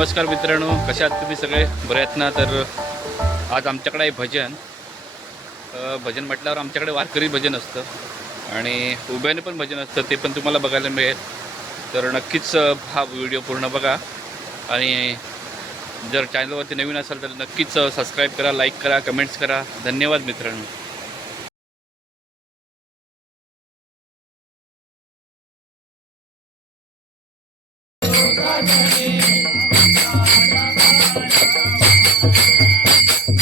नमस्कार मित्रांनो कशा आहात तुम्ही सगळे? बरे आहेत ना? तर आज आमच्याकडे आहे भजन. भजन म्हटल्यावर आमच्याकडे वारकरी भजन असतं. आणि उभ्याने पण भजन असतं ते पण तुम्हाला बघायला मिळेल. तर नक्कीच हा व्हिडिओ पूर्ण बघा. आणि जर चॅनलवरती नवीन असाल तर नक्कीच सबस्क्राईब करा लाईक करा कमेंट्स करा. धन्यवाद मित्रांनो.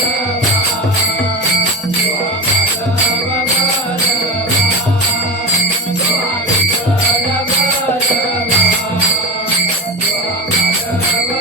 Yeah.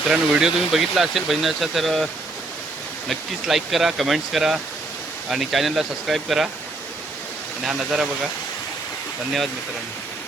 मित्रांनो व्हिडिओ तुम्ही बघितला असेल बहिणाचा तर नक्कीच लाईक करा कमेंट्स करा आणि चॅनलला सबस्क्राईब करा. आणि हा नजारा बघा. धन्यवाद मित्रांनो.